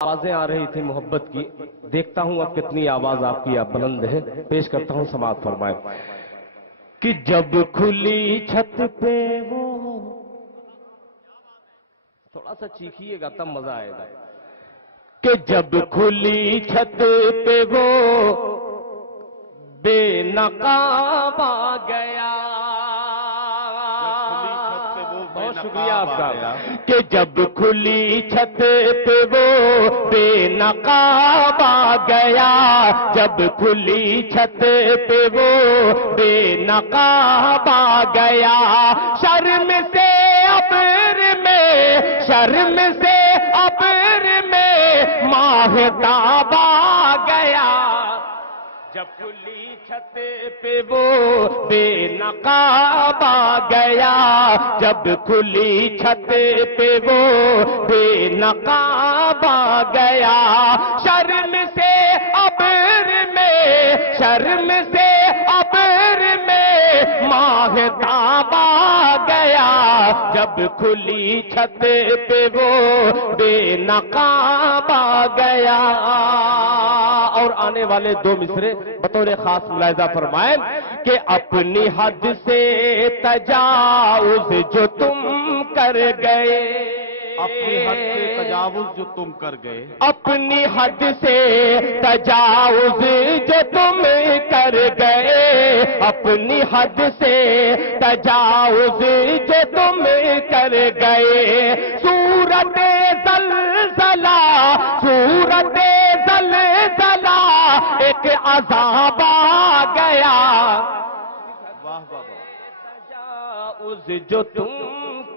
आवाजें आ रही थी मोहब्बत की। देखता हूं अब कितनी आवाज आपकी आप बुलंद है। पेश करता हूं, समाअत फरमाए कि जब खुली छत पे वो, थोड़ा सा चीखिएगा तब मजा आएगा, कि जब खुली छत पे वो बेनकाब आ गया। बहुत शुक्रिया आपका। कि जब खुली छत पे वो बेनकाब आ गया, जब खुली छत पे वो बेनकाब आ गया। शर्म से अब्र में, शर्म से अब्र में माहताब आ गया। जब खुली छत पे वो बेनकाब आ गया, जब खुली छत पे वो बेनकाब आ गया। शर्म से अब्र में, शर्म से अब्र में माहताब आ गया। जब खुली छत पे वो बेनकाब आ गया। और आने वाले दो मिसरे बतौर खास मुलाहिजा फरमाएं कि अपनी हद से तजावुज जो तुम कर गए, अपनी हद से तजावुज जो तुम कर गए, अपनी हद से तजावुज जो तुम कर गए, अपनी हद से तजावुज जो तुम कर गए। सूरत ज़लज़ला, सूरत ज़लज़ला एक अज़ाब आ गया। वाह वाह। तजावुज जो तुम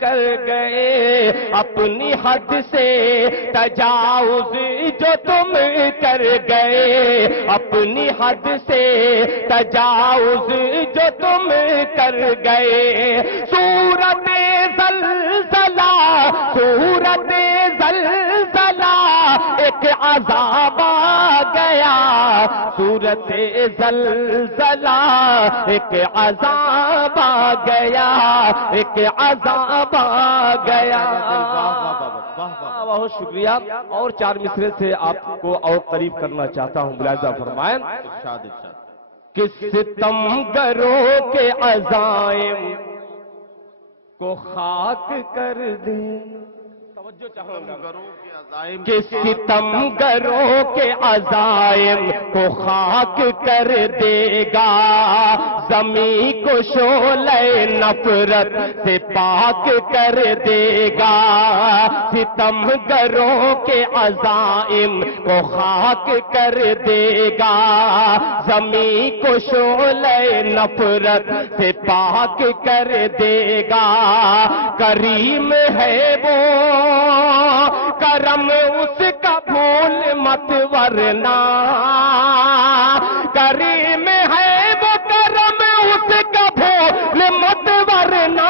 कर गए, अपनी हद से तजावुज जो तुम कर गए, अपनी हद से तजावुज जो तुम कर गए। सूरत ज़लज़ला, सूरत ज़लज़ला एक अज़ाब आ गया। सूरत ज़लज़ला एक अज़ाब आ गया, एक अज़ाब आ गया। बहुत शुक्रिया। और चार मिसरे से आपको और करीब करना चाहता हूं, मुलाहिजा फरमाएं कि सितमगरों के अज़ाइम को खाक कर दे। तवज्जो चाहूंगा कि सितमगरों के अज़ाइम को खाक कर देगा, ज़मीं को शोले नफरत से पाक कर देगा। सितमगरों के अज़ाइम को खाक कर देगा, ज़मीं को शोले नफरत से पाक कर देगा। करीम है वो, करम उसका भूल मत वरना। करीम है वो, करम उसका भूल मत वरना।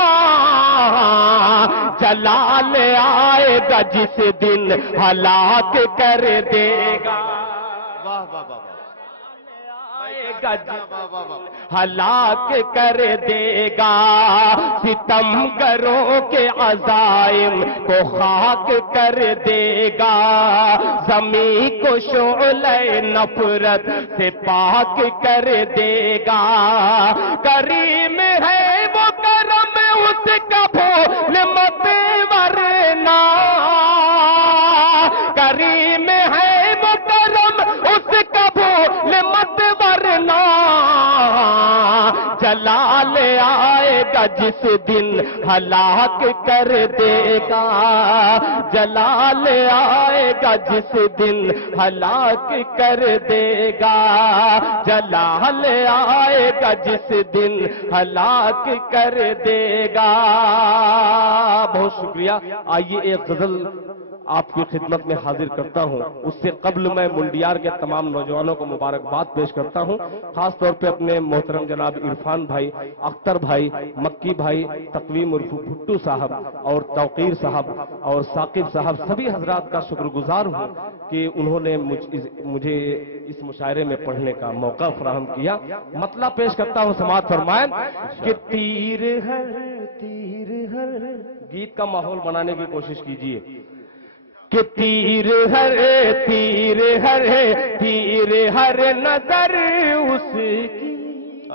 जलाल आएगा जिस दिन हलाक कर देगा। वाह वाह वाह। हलाक कर देगा। सितमगरों के अज़ाइम को खाक कर देगा, ज़मीं को शोले नफरत से पाक कर देगा। करीम है वो, करम उसका भूल मत वरना। करीम है वो, करम उसका भूल मत वरना। जलाल आएगा जिस दिन हलाक कर देगा, जलाल आएगा जिस दिन हलाक कर देगा, जलाल आएगा जिस दिन हलाक कर देगा। बहुत शुक्रिया। आइए एक गजल आपकी खिदमत में हाजिर करता हूं। उससे कब्ल मैं मुंडियार के तमाम नौजवानों को मुबारकबाद पेश करता हूं, खास तौर पे अपने मोहतरम जनाब इरफान भाई, अख्तर भाई, मक्की भाई, तकवीम उर्फ भुट्टू साहब और तौकीर साहब और साकिब साहब, सभी हजरात का शुक्रगुजार हूं कि उन्होंने मुझे इस मुशायरे में पढ़ने का मौका फराहम किया। मतलब पेश करता हूं, समाअत फरमाएं कि तीर हर गीत का माहौल बनाने की कोशिश कीजिए। کہ تیر ہر نظر اس کی،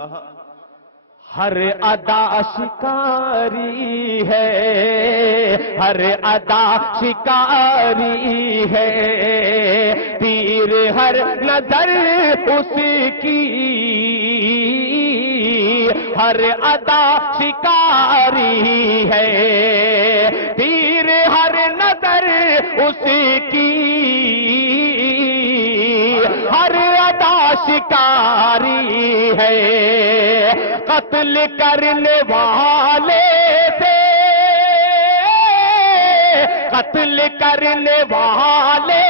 ہر ادا شکاری ہے، ہر ادا شکاری ہے، تیر ہر نظر اس کی، ہر ادا شکاری ہے، تیر ہر نظر اس کی، ہر ادا شکاری ہے، قتل کرنے والے سے، قتل کرنے والے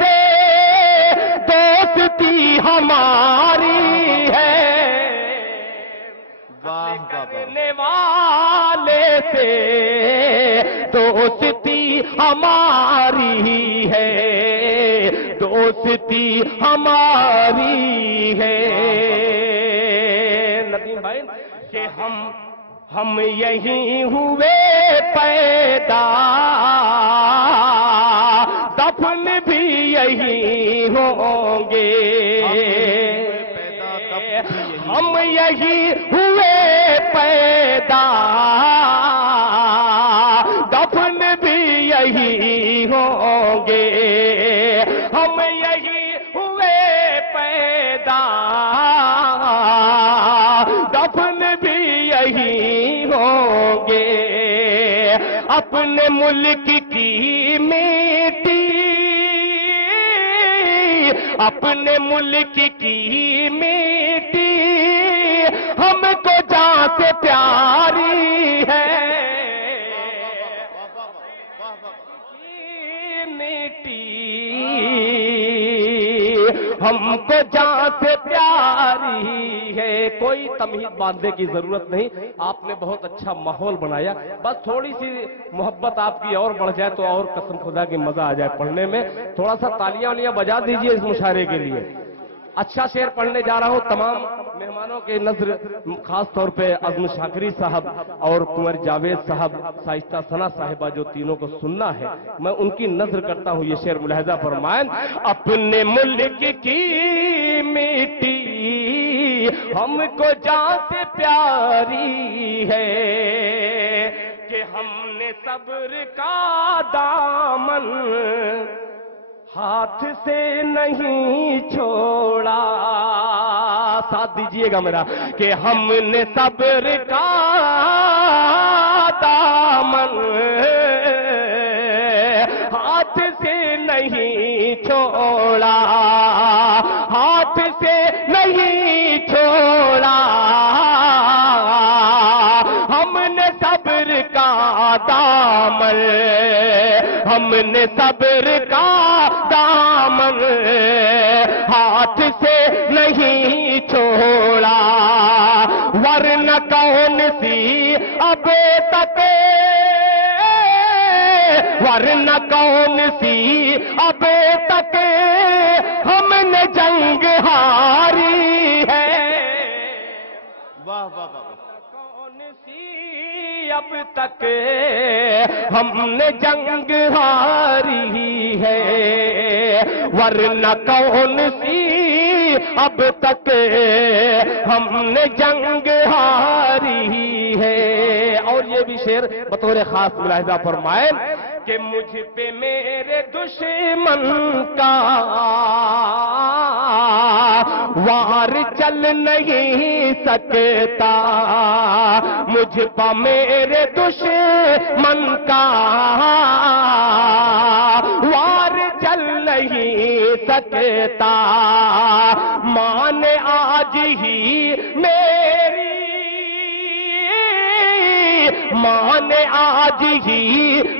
سے دوستی ہماری ہے، کرنے والے سے دوستی ہماری ہے، دوستی ہماری ہے۔ ندیم بھائی کہ ہم یہیں ہوئے پیدا، دفن بھی یہیں ہوں گے، ہم یہیں ہوئے پیدا، دفن بھی یہیں ہوں گے، ہم یہیں ہوئے پیدا، دفن بھی یہیں ہوں گے، اپنے ملک کی مٹی، اپنے ملک کی مٹی ہم کو جان سے پیاری ہے، مٹی ہم کو جان سے پیاری ہے۔ کوئی تمہید باندھنے کی ضرورت نہیں، آپ نے بہت اچھا ماحول بنایا، بس تھوڑی سی محبت آپ کی اور بڑھ جائے تو اور قسم خدا کی مزہ آ جائے پڑھنے میں۔ تھوڑا سا تالیاں بجا دیجئے اس مشاعرے کے لیے۔ اچھا شعر پڑھنے جا رہا ہوں، تمام مہمانوں کے نظر خاص طور پہ عزم شاکری صاحب اور کنور جاوید صاحب، سائستہ ثنا صاحبہ جو تینوں کو سننا ہے، میں ان کی نظر کرتا ہوں، یہ شعر ملاحظہ فرمائیں۔ اپنے ملک کی مٹی ہم کو جان سے پیاری ہے، کہ ہم نے صبر کا دامن ہاتھ سے نہیں چھوڑا، ساتھ دیجئے گا میرا، کہ ہم نے صبر کا دامن ہاتھ سے نہیں چھوڑا، ہاتھ سے نہیں چھوڑا، ہم نے صبر کا دامن، ہم نے صبر کا دامن ہاتھ سے نہیں چھوڑا، ورنہ کون سی اب تک، ورنہ کون سی اب تک ہم نے جنگ ہاری ہے، واہ واہ واہ، کون سی اب تک ہم نے جنگ ہاری ہے، ورنہ کون سی اب تک ہم نے جنگ ہاری ہے۔ اور یہ بھی شعر بطور خاص ملاحظہ فرمائیں کہ مجھ پہ میرے دشمن کا وار چل نہیں سکتا، مجھ پہ میرے دشمن کا وار چل نہیں سکتا، مان آج ہی میری، مان آج ہی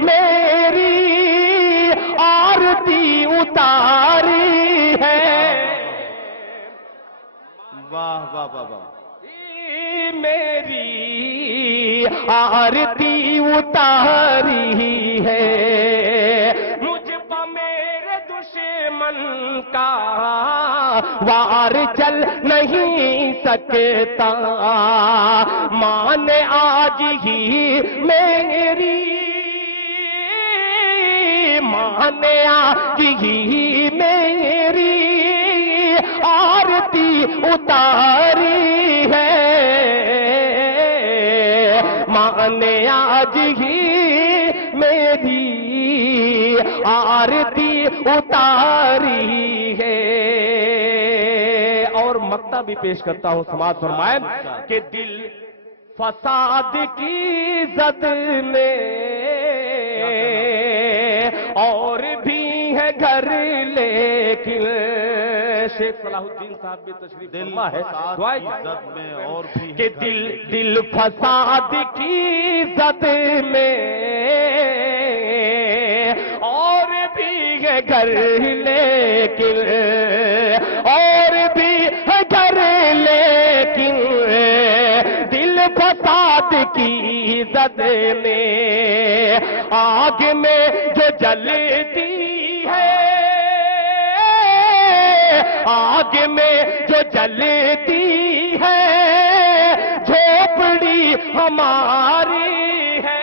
میری آرتی اتاری ہے، واہ واہ واہ واہ، میری آرتی اتاری ہے، مجھ پہ میرے دشمن کا وار چل نہیں سکتا، مان آج ہی میری، ماں نے آج ہی میری آرتی اتاری ہے، ماں نے آج ہی میری آرتی اتاری ہے۔ اور مقطع بھی پیش کرتا ہوں، سماعت فرمائیں کہ دل فساد کی زد میں اور بھی ہے گھر، لیکن شیخ صلاح الدین صاحب بھی تشریف فرما ہے، دعائیں زد میں اور بھی کہ دل فساد کی زد میں اور بھی ہے گھر، لیکن اور بھی ہے گھر، لیکن دل فساد کی زد میں آگ میں جو جلتی ہے، آگ میں جو جلتی ہے جھوپڑی ہماری